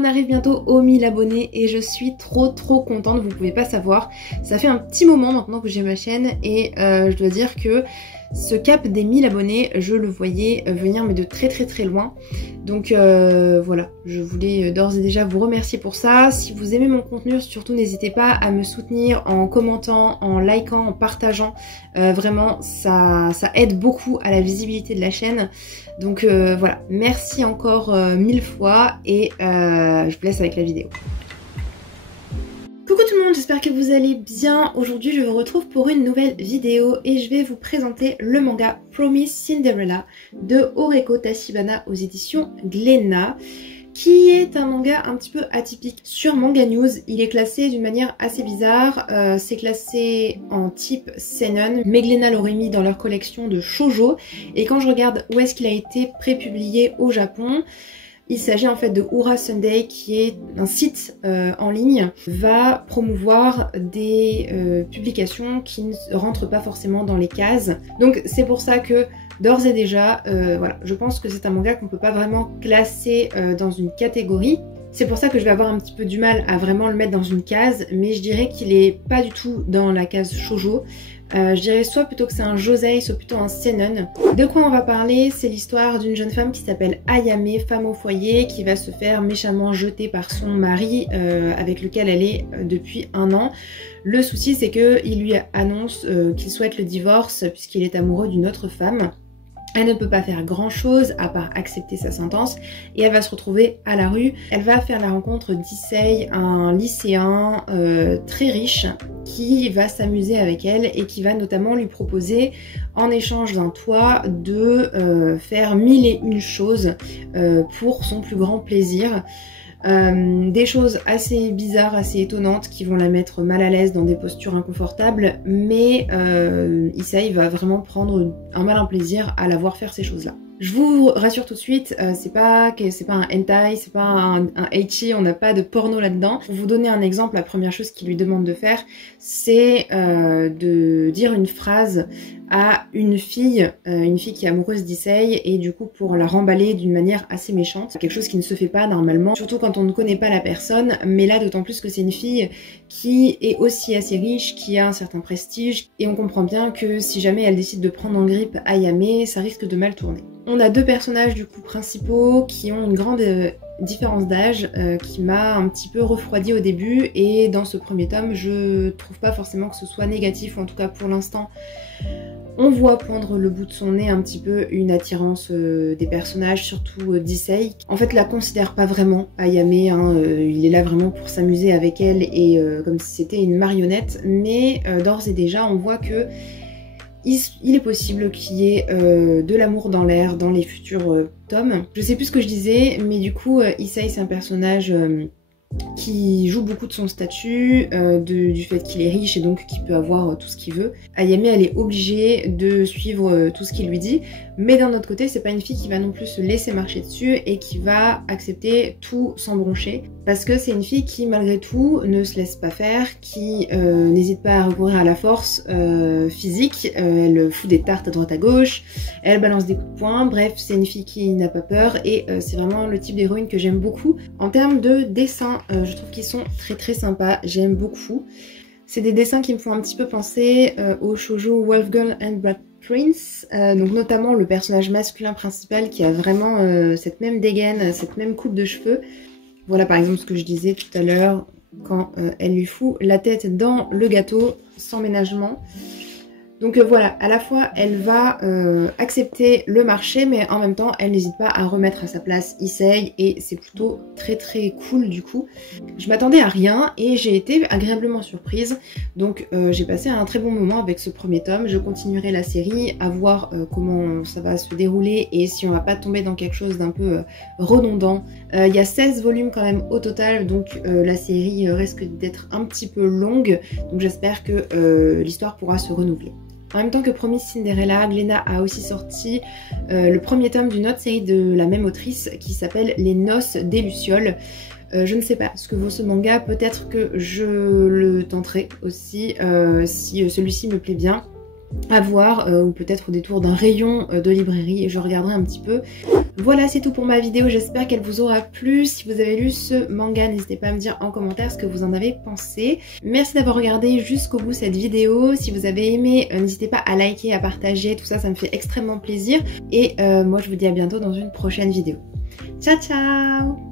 on arrive bientôt aux 1000 abonnés et je suis trop contente, vous pouvez pas savoir. Ça fait un petit moment maintenant que j'ai ma chaîne et je dois dire que ce cap des 1000 abonnés, je le voyais venir mais de très loin. Donc voilà, je voulais d'ores et déjà vous remercier pour ça. Si vous aimez mon contenu, surtout n'hésitez pas à me soutenir en commentant, en likant, en partageant. Vraiment, ça aide beaucoup à la visibilité de la chaîne. Donc voilà, merci encore 1000 fois et je vous laisse avec la vidéo. Coucou tout le monde, j'espère que vous allez bien. Aujourd'hui je vous retrouve pour une nouvelle vidéo et je vais vous présenter le manga Promise Cinderella de Oreko Tachibana aux éditions Glénat, qui est un manga un petit peu atypique. Sur Manga News, il est classé d'une manière assez bizarre, c'est classé en type seinen, mais Glénat l'aurait mis dans leur collection de shoujo, et quand je regarde où est-ce qu'il a été prépublié au Japon, il s'agit en fait de Ura Sunday, qui est un site en ligne, va promouvoir des publications qui ne rentrent pas forcément dans les cases. Donc c'est pour ça que d'ores et déjà, voilà, je pense que c'est un manga qu'on peut pas vraiment classer dans une catégorie. C'est pour ça que je vais avoir un petit peu du mal à vraiment le mettre dans une case, mais je dirais qu'il est pas du tout dans la case shoujo. Je dirais soit plutôt que c'est un josei, soit plutôt un seinen. De quoi on va parler? C'est l'histoire d'une jeune femme qui s'appelle Ayame, femme au foyer, qui va se faire méchamment jeter par son mari avec lequel elle est depuis 1 an. Le souci c'est qu'il lui annonce qu'il souhaite le divorce puisqu'il est amoureux d'une autre femme. Elle ne peut pas faire grand chose à part accepter sa sentence et elle va se retrouver à la rue. Elle va faire la rencontre d'Issei, un lycéen très riche qui va s'amuser avec elle et qui va notamment lui proposer en échange d'un toit de faire 1001 choses pour son plus grand plaisir. Des choses assez bizarres, assez étonnantes qui vont la mettre mal à l'aise dans des postures inconfortables, mais Issei va vraiment prendre un malin plaisir à la voir faire ces choses-là. Je vous rassure tout de suite, c'est pas un hentai, c'est pas un ecchi, on n'a pas de porno là-dedans. Pour vous donner un exemple, la première chose qu'il lui demande de faire, c'est de dire une phrase à une fille qui est amoureuse d'Issei, et du coup pour la remballer d'une manière assez méchante. Quelque chose qui ne se fait pas normalement, surtout quand on ne connaît pas la personne, mais là d'autant plus que c'est une fille qui est aussi assez riche, qui a un certain prestige, et on comprend bien que si jamais elle décide de prendre en grippe Ayame, ça risque de mal tourner. On a 2 personnages du coup principaux qui ont une grande différence d'âge qui m'a un petit peu refroidi au début, et dans ce premier tome je trouve pas forcément que ce soit négatif, ou en tout cas pour l'instant on voit poindre le bout de son nez un petit peu une attirance des personnages, surtout d'Issei. En fait la considère pas vraiment Ayame, hein, il est là vraiment pour s'amuser avec elle et comme si c'était une marionnette, mais d'ores et déjà on voit que il est possible qu'il y ait de l'amour dans l'air dans les futurs tomes. Je sais plus ce que je disais, mais du coup Issei c'est un personnage qui joue beaucoup de son statut, du fait qu'il est riche et donc qu'il peut avoir tout ce qu'il veut. Ayame elle est obligée de suivre tout ce qu'il lui dit, mais d'un autre côté c'est pas une fille qui va non plus se laisser marcher dessus et qui va accepter tout sans broncher, parce que c'est une fille qui malgré tout ne se laisse pas faire, qui n'hésite pas à recourir à la force physique, elle fout des tartes à droite à gauche, elle balance des coups de poing, bref c'est une fille qui n'a pas peur, et c'est vraiment le type d'héroïne que j'aime beaucoup. En termes de dessin, je trouve qu'ils sont très sympas, j'aime beaucoup. C'est des dessins qui me font un petit peu penser au shoujo Wolf Girl and Black Prince, donc notamment le personnage masculin principal qui a vraiment cette même dégaine, cette même coupe de cheveux. Voilà par exemple ce que je disais tout à l'heure quand elle lui fout la tête dans le gâteau sans ménagement. Donc voilà, à la fois elle va accepter le marché, mais en même temps elle n'hésite pas à remettre à sa place Issei, et c'est plutôt très cool du coup. Je m'attendais à rien et j'ai été agréablement surprise, donc j'ai passé un très bon moment avec ce premier tome. Je continuerai la série, à voir comment ça va se dérouler et si on va pas tomber dans quelque chose d'un peu redondant. Il y a 16 volumes quand même au total, donc la série risque d'être un petit peu longue, donc j'espère que l'histoire pourra se renouveler. En même temps que Promise Cinderella, Glénat a aussi sorti le premier tome d'une autre série de la même autrice qui s'appelle Les Noces des Lucioles. Je ne sais pas ce que vaut ce manga, peut-être que je le tenterai aussi si celui-ci me plaît bien. à voir, ou peut-être au détour d'un rayon de librairie, et je regarderai un petit peu. Voilà, c'est tout pour ma vidéo, j'espère qu'elle vous aura plu. Si vous avez lu ce manga, n'hésitez pas à me dire en commentaire ce que vous en avez pensé. Merci d'avoir regardé jusqu'au bout cette vidéo. Si vous avez aimé, n'hésitez pas à liker, à partager, tout ça, ça me fait extrêmement plaisir. Et moi je vous dis à bientôt dans une prochaine vidéo. Ciao ciao!